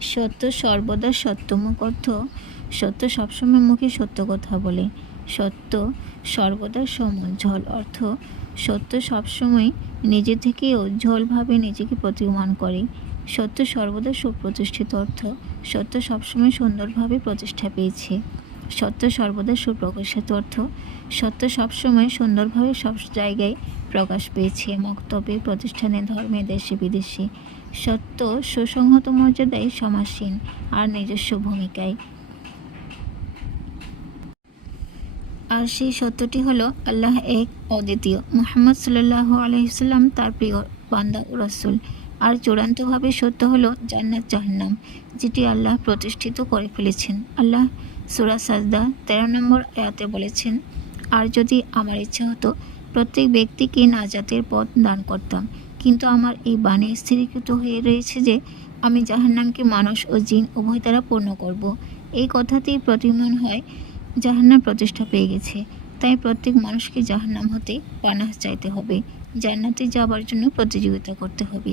সত্য সর্বদা সত্যমুখ অর্থ সত্য সবসময় মুখে সত্য কথা বলে। সত্য সর্বদা সমুজ্জ্বল অর্থ সত্য সবসময় নিজে থেকে উজ্জ্বলভাবে নিজেকে প্রতীয়মান করে। সত্য সর্বদা সুপ্রতিষ্ঠিত অর্থ সত্য সবসময় সুন্দরভাবে প্রতিষ্ঠা পেয়েছে। সত্য সর্বদা সুপ্রকাশিত অর্থ সত্য সবসময় সুন্দরভাবে সব জায়গায় প্রকাশ পেয়েছে, মক্তব্যে, প্রতিষ্ঠানে, ধর্মে, দেশে বিদেশে। সত্য সুসংহত মর্যাদায়, সমাসীন আর নিজস্ব ভূমিকায়। আর সেই সত্যটি হলো আল্লাহ এক, অদ্বিতীয়। মুহাম্মদ সাল্লাল্লাহু আলাইহি সাল্লাম তার প্রিয় বান্দা ও রাসূল। আর চূড়ান্তভাবে সত্য হলো জান্নাত জাহান্নাম, যেটি আল্লাহ প্রতিষ্ঠিত করে ফেলেছেন। আল্লাহ সূরা সাজদা 13 নম্বর আয়াতে বলেছেন, আর যদি আমার ইচ্ছা হতো প্রত্যেক ব্যক্তিকে নাজাতের পথ দান করতাম, কিন্তু আমার এই বাণী স্থিরীকৃত হয়ে রয়েছে যে আমি জাহান্নামকে মানুষ ও জিন উভয় দ্বারা পূর্ণ করব। এই কথাতেই প্রতীয়মান হয় জাহান্নাম প্রতিষ্ঠা পেয়ে গেছে। তাই প্রত্যেক মানুষকে জাহান্নাম হতে পানাহ চাইতে হবে, জান্নাতে যাবার জন্য প্রতিযোগিতা করতে হবে।